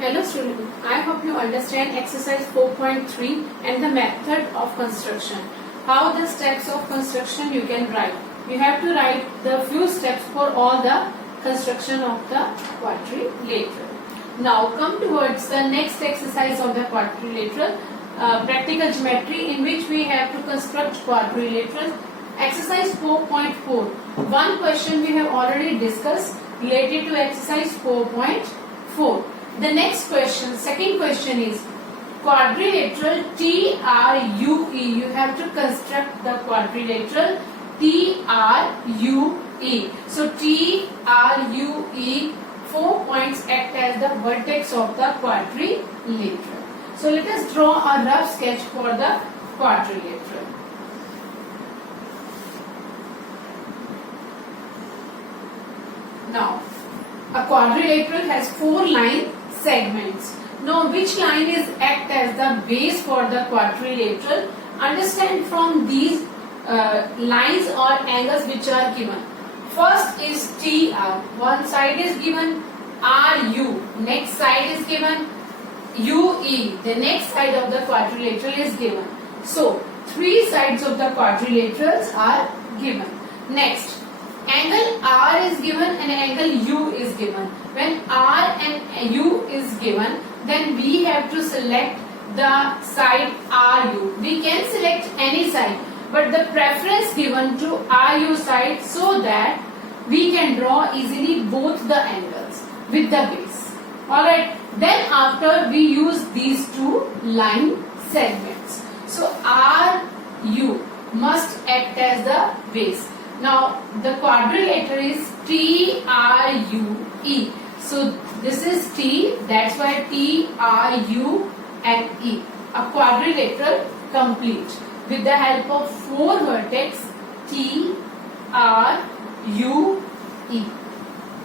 Hello students, I hope you understand exercise 4.3 and the method of construction. How the steps of construction you can write. You have to write the few steps for all the construction of the quadrilateral. Now come towards the next exercise of the quadrilateral, practical geometry, in which we have to construct quadrilateral. Exercise 4.4. One question we have already discussed related to exercise 4.4. The next question, second question is quadrilateral TRUE. You have to construct the quadrilateral TRUE. So TRUE, 4 points act as the vertex of the quadrilateral. So let us draw a rough sketch for the quadrilateral. Now, a quadrilateral has 4 line segments. Now, which line is act as the base for the quadrilateral? Understand from these lines or angles which are given. First is TR. One side is given RU. Next side is given UE. The next side of the quadrilateral is given. So, 3 sides of the quadrilaterals are given. Next, angle R is given and angle U is given. When R and U is given, then we have to select the side RU. We can select any side, but the preference given to RU side so that we can draw easily both the angles with the base. Alright, then after we use these 2 line segments. So RU must act as the base. Now the quadrilateral is TRUE. So this is T, that's why TRU and E. A quadrilateral complete with the help of 4 vertex TRUE.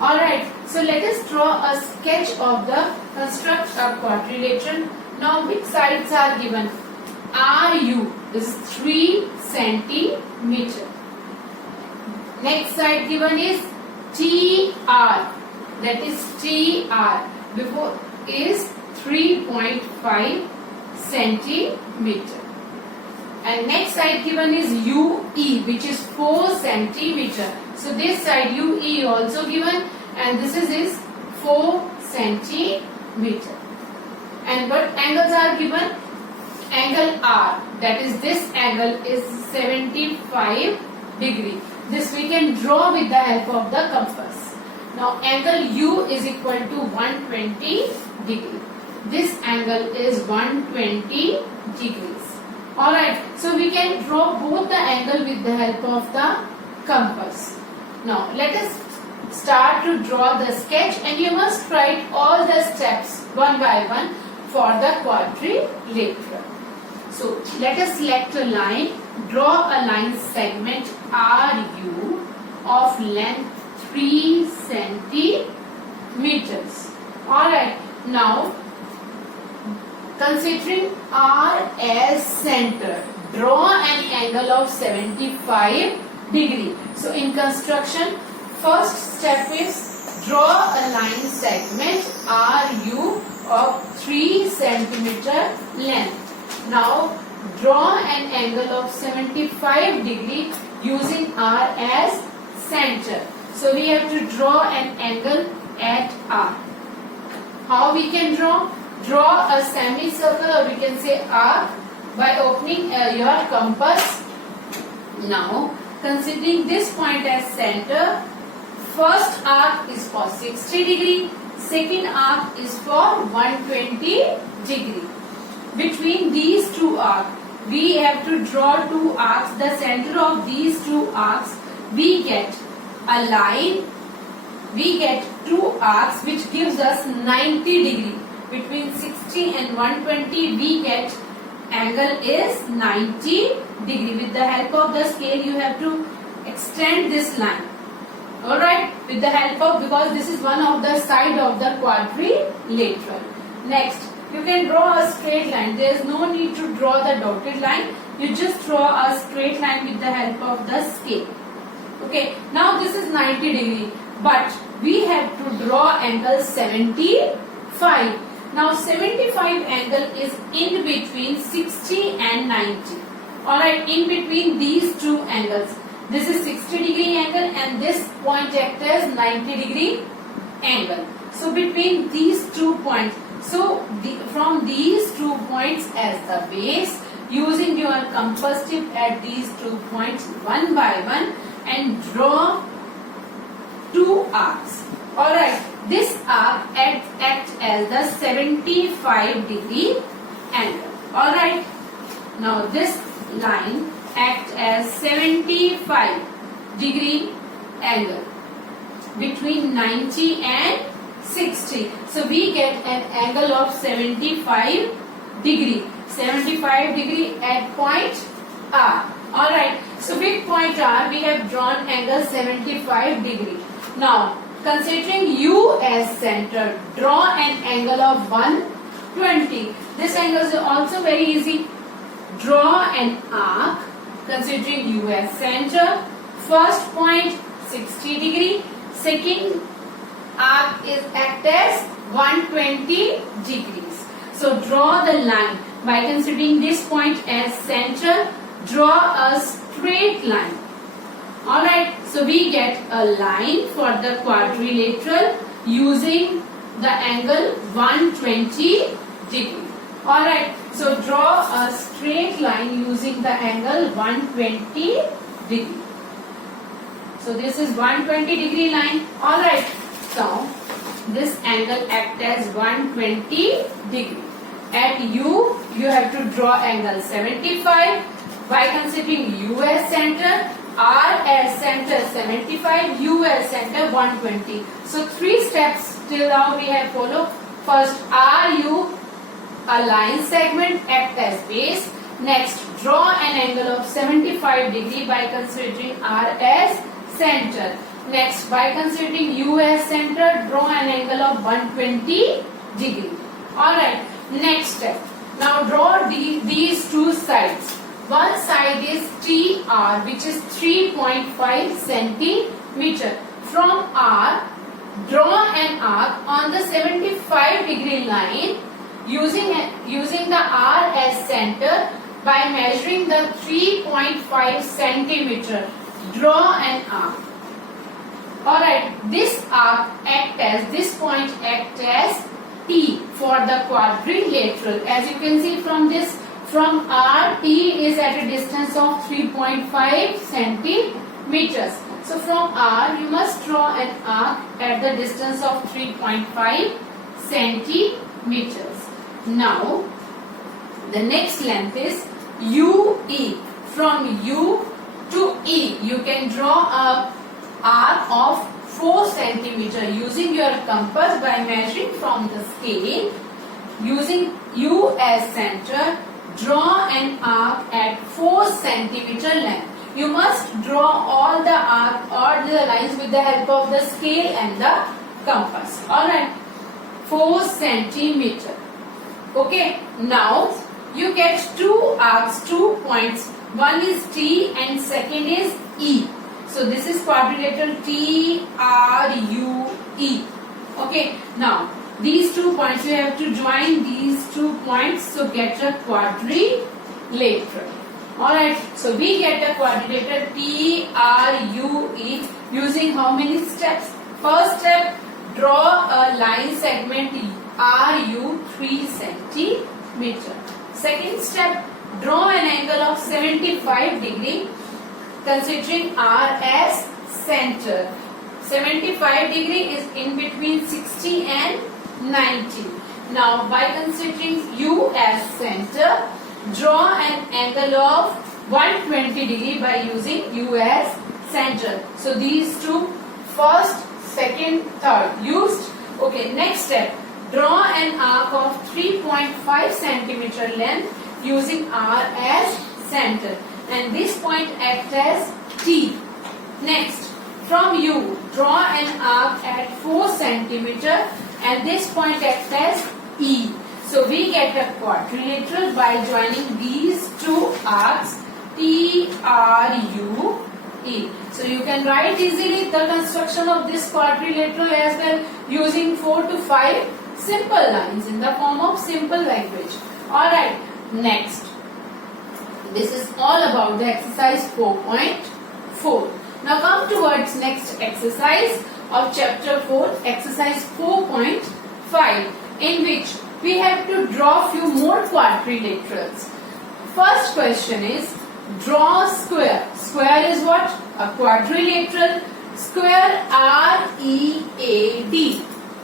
Alright, so let us draw a sketch of the construct a quadrilateral. Now which sides are given? RU is 3 centimeter. Next side given is TR, that is TR, before is 3.5 centimeter. And next side given is UE, which is 4 centimeter. So this side UE also given, and this is 4 centimeter. And what angles are given? Angle R, that is this angle is 75 degree. This we can draw with the help of the compass. Now angle U is equal to 120 degree. This angle is 120 degrees. Alright, so we can draw both the angle with the help of the compass. Now let us start to draw the sketch, and you must write all the steps one by one for the quadrilateral. So let us select a line, draw a line segment RU of length 3 centimeters. Alright, now considering R as center, draw an angle of 75 degree. So in construction, first step is draw a line segment RU of 3 centimeter length. Now draw an angle of 75 degree using R as center. So we have to draw an angle at R. How we can draw? Draw a semicircle, or we can say arc, by opening your compass. Now considering this point as center, first arc is for 60 degree, second arc is for 120 degree. Between these 2 arcs, we have to draw 2 arcs. The center of these 2 arcs, we get a line, we get 2 arcs which gives us 90 degree. Between 60 and 120, we get angle is 90 degree. With the help of the scale, you have to extend this line. Alright, with the help of, because this is one of the side of the quadrilateral. Next, you can draw a straight line. There is no need to draw the dotted line. You just draw a straight line with the help of the scale. Okay, now this is 90 degree, but we have to draw angle 75. Now 75 angle is in between 60 and 90. Alright, in between these two angles. This is 60 degree angle and this point acts as 90 degree angle. So between these 2 points, so from these 2 points as the base, using your compass tip at these 2 points one by one and draw 2 arcs. Alright, this arc acts as the 75 degree angle. Alright, now this line acts as 75 degree angle between 90 and 60. So we get an angle of 75 degree. 75 degree at point R. Alright, so with point R we have drawn angle 75 degree. Now considering U as center, draw an angle of 120. This angle is also very easy. Draw an arc considering U as center. First point 60 degree. Second arc is act as 120 degrees. So draw the line by considering this point as center. Draw a straight line. Alright, so we get a line for the quadrilateral using the angle 120 degree. Alright, so draw a straight line using the angle 120 degree. So this is 120 degree line. Alright, so this angle acts as 120 degree. At U, you have to draw angle 75 by considering U as center, R as center 75, U as center 120. So 3 steps till now we have followed. First, RU, a line segment act as base. Next, draw an angle of 75 degree by considering R as center. Next, by considering U as center, draw an angle of 120 degree. Alright, next step. Now draw these 2 sides. One side is TR, which is 3.5 centimeter. From R, draw an arc on the 75 degree line using the R as center by measuring the 3.5 centimeter. Draw an arc. Alright, this arc this point acts as T for the quadrilateral. As you can see from this, from R, T is at a distance of 3.5 centimeters. So from R, you must draw an arc at the distance of 3.5 centimeters. Now, the next length is UE. From U to E, you can draw a arc of 4 centimeter using your compass by measuring from the scale. Using U as center, draw an arc at 4 centimeter length. You must draw all the arc or the lines with the help of the scale and the compass. Alright, 4 centimeter. Okay, now you get 2 arcs, 2 points. One is T and second is E. So this is quadrilateral T, R, U, E. Okay, now these 2 points, you have to join these 2 points, so get a quadrilateral. Alright, so we get a quadrilateral T, R, U, E using how many steps? First step, draw a line segment R, U 3 centimeter. Second step, draw an angle of 75 degree considering R as center. 75 degree is in between 60 and 90. Now by considering U as center, draw an angle of 120 degree by using U as center. So these 2, first, second, third used. Okay, next step, draw an arc of 3.5 centimeter length using R as center. And this point acts as T. Next, from U, draw an arc at 4 centimeter and this point acts as E. So we get a quadrilateral by joining these 2 arcs T, R, U, E. So you can write easily the construction of this quadrilateral as well using 4 to 5 simple lines, in the form of simple language. Alright, next. This is all about the exercise 4.4. Now come towards next exercise of chapter 4, exercise 4.5, in which we have to draw few more quadrilaterals. First question is, draw square. Square is what? A quadrilateral. Square READ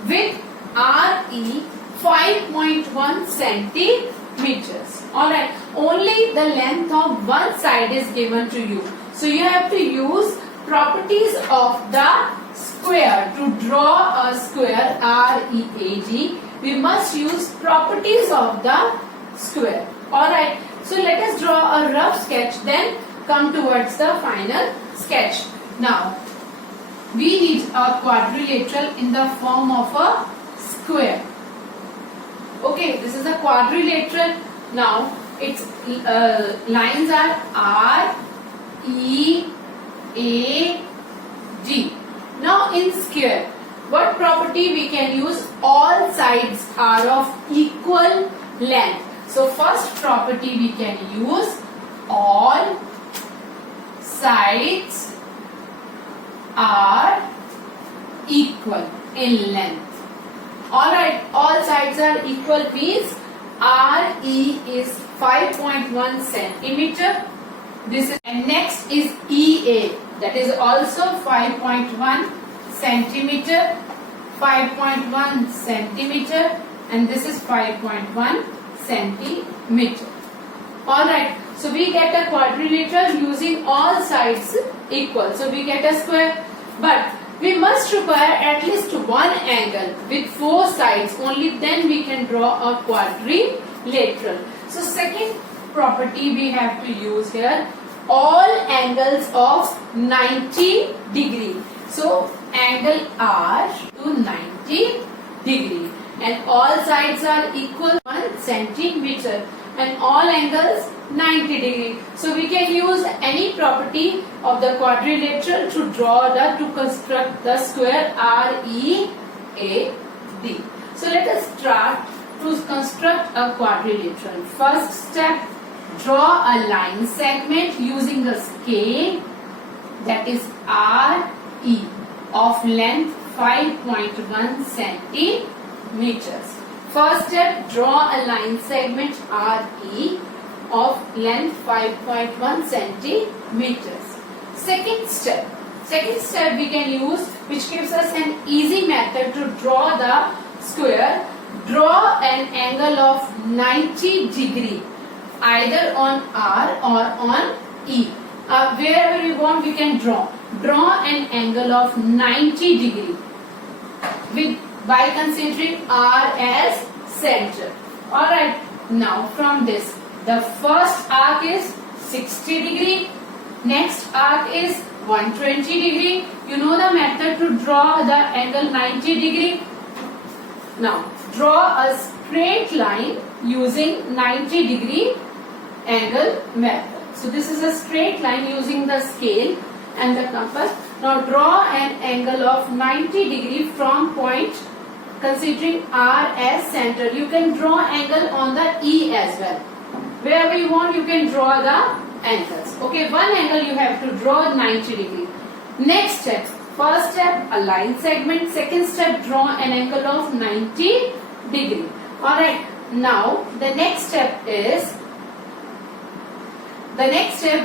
with RE 5.1 centimeters. Alright, only the length of one side is given to you. So you have to use properties of the square. To draw a square READ, we must use properties of the square. Alright, so let us draw a rough sketch, then come towards the final sketch. Now, we need a quadrilateral in the form of a square. Okay, this is a quadrilateral. Now, its lines are R, E, A, D. Now, in square, what property we can use? All sides are of equal length. So, first property we can use, all sides are equal in length. Alright, all sides are equal means RE is 5.1 centimeter. This is, and next is EA, that is also 5.1 centimeter, 5.1 centimeter, and this is 5.1 centimeter. Alright, so we get a quadrilateral using all sides equal. So we get a square, but we must require at least one angle with four sides. Only then we can draw a quadrilateral. So second property we have to use here, all angles of 90 degree. So angle R to 90 degree, and all sides are equal 1 centimeter, and all angles 90 degree. So we can use any property of the quadrilateral to construct the square READ. So let us start to construct a quadrilateral. First step, draw a line segment using the scale, that is RE, of length 5.1 centimeters. First step, draw a line segment RE of length 5.1 centimeters. Second step we can use, which gives us an easy method to draw the square. Draw an angle of 90 degree either on R or on E. Wherever we want we can draw. Draw an angle of 90 degree by considering R as center. Alright, now from this, the first arc is 60 degree, next arc is 120 degree. You know the method to draw the angle 90 degree. Now, draw a straight line using 90 degree angle method. So this is a straight line using the scale and the compass. Now draw an angle of 90 degree from point considering R as center. You can draw angle on the E as well. Wherever you want you can draw the angles. Okay, one angle you have to draw 90 degree. Next step, first step a line segment, second step draw an angle of 90 degree. Alright, now the next step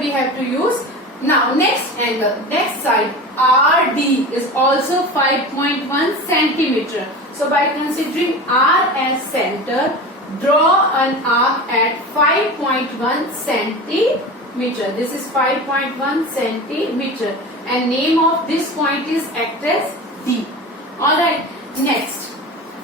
we have to use. Now next angle, next side RD is also 5.1 centimeter. So by considering R as center, draw an arc at 5.1 centimeter. This is 5.1 centimeter and name of this point is actress D. Alright, next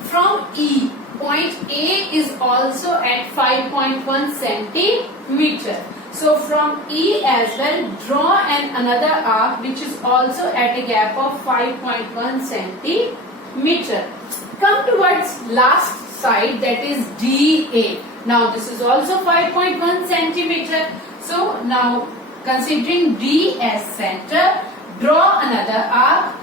from E, point A is also at 5.1 centimeter. So from E as well, draw another arc which is also at a gap of 5.1 centimeter. Come towards last side, that is DA. Now this is also 5.1 centimeter. So now considering D as center, draw another arc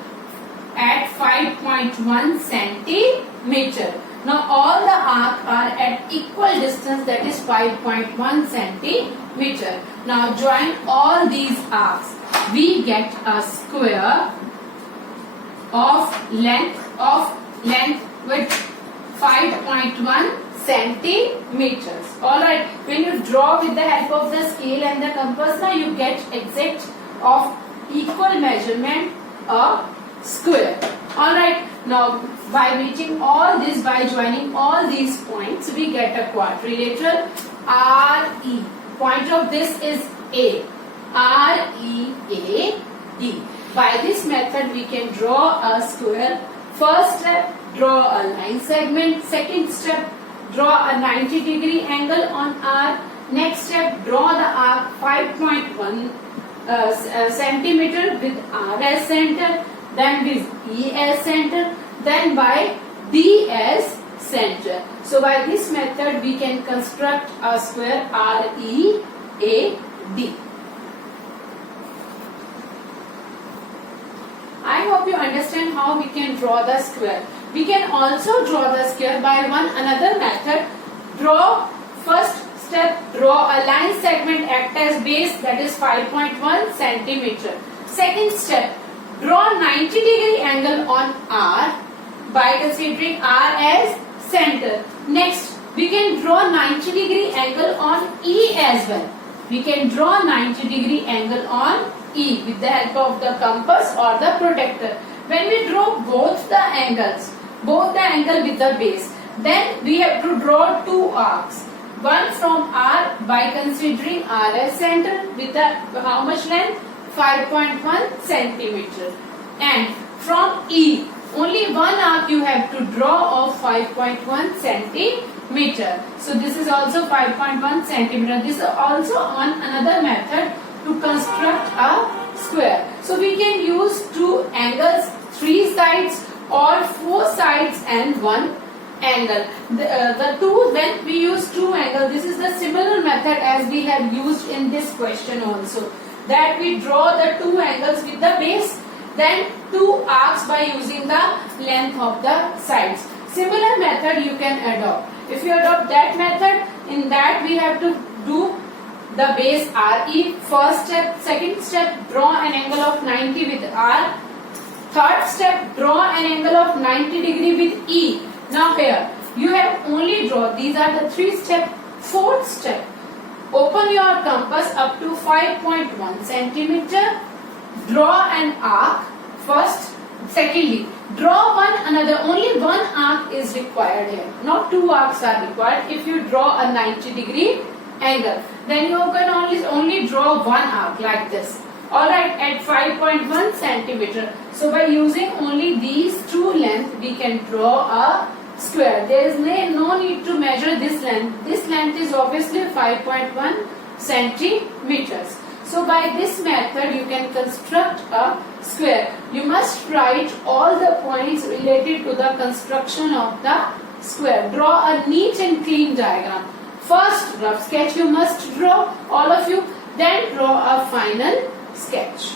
at 5.1 centimeter. Now all the arcs are at equal distance, that is 5.1 centimeter. Now join all these arcs. We get a square of length with 5.1 centimeters. Alright, when you draw with the help of the scale and the compass, now you get exact of equal measurement a square. Alright, now by meeting all this, by joining all these points, we get a quadrilateral RE. Point of this is A. READ. By this method we can draw a square. First step, draw a line segment. Second step, draw a 90-degree angle on R. Next step, draw the arc 5.1 centimeter with R as center, then with E as center, then by D as center. So by this method we can construct a square READ. I hope you understand how we can draw the square. We can also draw the square by another method. First step, draw a line segment act as base, that is 5.1 centimeter. Second step, draw 90-degree angle on R by considering R as center. Next, we can draw 90-degree angle on E as well. We can draw 90-degree angle on E with the help of the compass or the protractor. When we draw both the angle with the base, then we have to draw two arcs. One from R by considering R as center with the how much length? 5.1 centimeter. And from E, only one arc you have to draw of 5.1 centimeter. So this is also 5.1 centimeter. This is also on another method to construct a square. So we can use two angles, 3 sides or 4 sides and 1 angle. When we use two angles, this is the similar method as we have used in this question also. That we draw the two angles with the base, then two arcs by using the length of the sides. Similar method you can adopt. If you adopt that method, in that we have to do the base RE. First step, second step, draw an angle of 90 with R. Third step, draw an angle of 90 degree with E. Now here, you have only draw, these are the 3 steps. Fourth step, open your compass up to 5.1 centimeter. Draw an arc first. Secondly, draw only one arc is required here. Not 2 arcs are required. If you draw a 90-degree angle, then you can only draw one arc like this. Alright, at 5.1 centimeter. So by using only these two lengths, we can draw a square. There is no need to measure this length. This length is obviously 5.1 centimeters. So by this method you can construct a square. You must write all the points related to the construction of the square. Draw a neat and clean diagram. First rough sketch you must draw, all of you, then draw a final sketch.